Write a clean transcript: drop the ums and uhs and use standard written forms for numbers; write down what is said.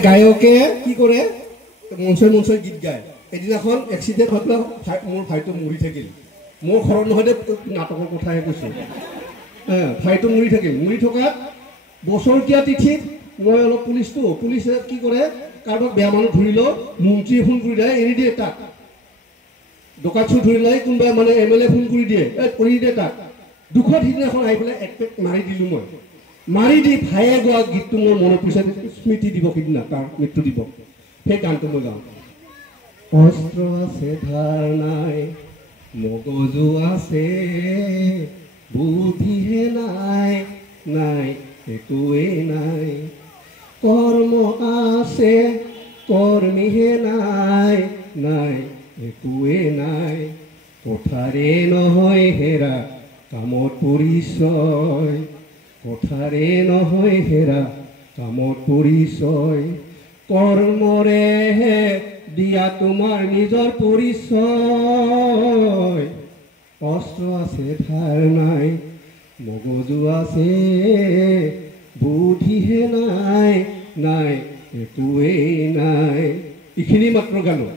গায়কে কি কৰে মঞ্চই মঞ্চই গীত গায় এদিনাখন এক্সিডেণ্ট হৈ পেলাই মোৰ ভাইটো মৰি থাকিল মোৰ ঘৰত নহয় দে নাটকৰ কথাহে কৈছোঁ ভাইটো মৰি থাকিল মৰি থকাত বছৰকীয়া তিথিত মই অলপ পুলিচে কি কৰে কাৰোবাক বেয়া মানুহ ধৰি লওঁ মন্ত্ৰীয়ে ফোন কৰি দিয়ে এৰি দিয়ে তাক ডকাইত ধৰি লৈ কোনোবাই মানে MLA ফোন কৰি দিয়ে তাক দুখত সিদিনাখন আহি পেলাই এক পেক মাৰি দিলোঁ মই মাৰি দি ভায়ে গোৱা গীতটো মোৰ মনত পৰিছে স্মৃতি দিৱস সিদিনা তাৰ মৃত্যু দিৱস সেই গানটো মই গাওঁ অস্ত্ৰ আছে ধাৰ নাই মগজু আছে বুদ্ধিহে নাই নাই একোৱেই নাই কৰ্ম আছে কৰ্মীহে নাই নাই একোৱেই নাই কথাৰে নহয় হেৰা কামত পৰিচয় কথাৰে নহয় হেৰা কামত পৰিচয় কৰ্মৰেহে দিয়া তোমাৰ নিজৰ পৰিচয় অস্ত্ৰ আছে ধাৰ নাই মগজু আছে বুদ্ধিহে নাই নাই একোৱেই নাই এইখিনি মাত্ৰ গালোঁ